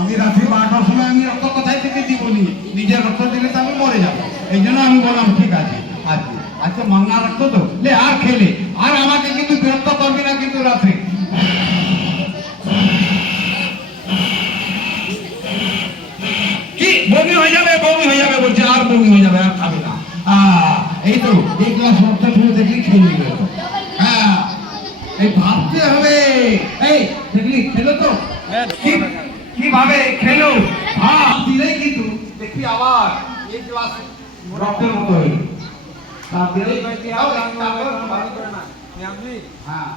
আমি রাত্রি 12টার সময় আমি রক্ত কোথায় থেকে দিবনি, নিজের রক্ত দিলে তো আমি মরে যাবো। এই জন্য আমি বললাম ঠিক আছে আজকে আজকে মাংনা রক্ত তো লে আর খেলে, আর আমাকে কিন্তু বিরক্ত করবি না কিন্তু রাত্রে। কি বমি হয়ে যাবে, বমি হয়ে যাবে বলছে, আর বমি হয়ে যাবে, আর খাবে না। এই তো এই গ্লাস রক্ত ফেলে দেখলি খেয়ে নিবে। হ্যাঁ এই ভাবতে হবে। এই দেখলি খেলো তো, কিভাবে খেলো, ভাব দিলেই কিন্তু দেখবি আবার এই গ্লাস রক্তের মতো হইল। তার দিলেই হ্যাঁ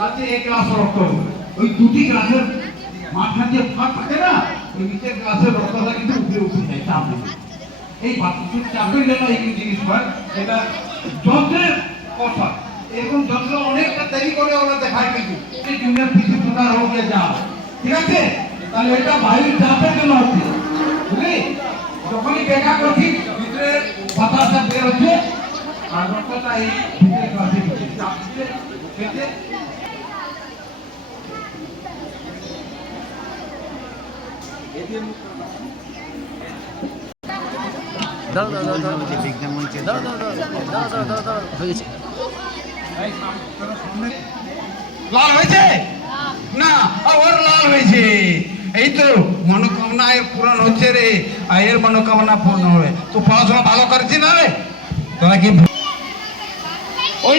লাঠি এক গ্লাস রক্ত, ওই দুটি গ্লাসের মাঝখানে যে ফাঁক থাকে না, ওই নিচের গ্লাসের রক্তটা কিন্তু উপরে উঠে যায় চাপ দিলে। এই চাপের জন্য এই জিনিস হয়, এটা যন্ত্রের কথা। এরকম যন্ত্র অনেকটা দেরি করে ওরা দেখায়, কিন্তু এই জুনিয়র পিছু সুতার হোক যাও, ঠিক আছে? তাহলে এটা বায়ুর চাপের জন্য হচ্ছে, বুঝলি? যখনই দেখা করছি ভিতরে বাতাসটা বের হচ্ছে আর রক্তটা এই ভিতরে গ্লাসে চাপ দিচ্ছে খেতে। দাও দাও দাও দাও বিজ্ঞান মঞ্চে দাও দাও দাও দাও দাও দাও দাও হয়েছে। লাল হয়েছে না, আবার লাল হয়েছে। এই তো মনোকামনা এর পূরণ হচ্ছে রে, আর এর মনোকামনা পূর্ণ হবে। তো পড়াশোনা ভালো করেছি না রে তোরা? কি ওই